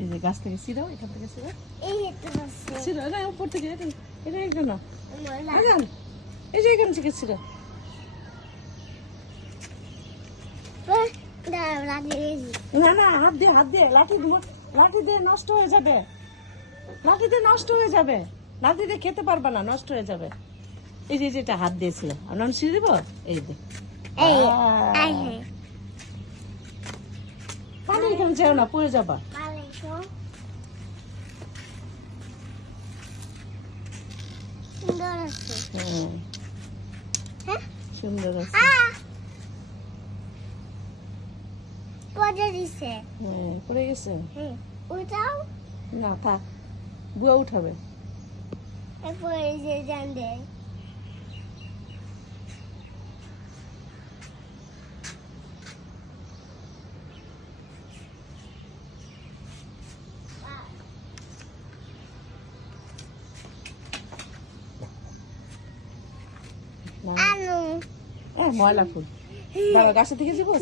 এই যে গাছ থেকে ছিঁড়ো, এখান থেকে ছিঁড়ো, ছিঁড়ো, এটা উপর থেকে, এটা কেন এই যে এখান থেকে ছিঁড়ো। না না, হাত দিয়ে লাঠি দিয়ে নষ্ট হয়ে যাবে, লাঠি দিয়ে নষ্ট হয়ে যাবে, লাঠি দিয়ে খেতে পারবে না, নষ্ট হয়ে যাবে। এই যে এটা হাত দিয়েছিল, আমরা ছিঁড়ে দিব। এই যে পানি এখানে যাও না, পড়ে যাবা। সুন্দর আছে, পড়ে গেছে। না থাক, বুয়া উঠাবে। ময়লা ফুল বাবা গাছে থেকে যাবো।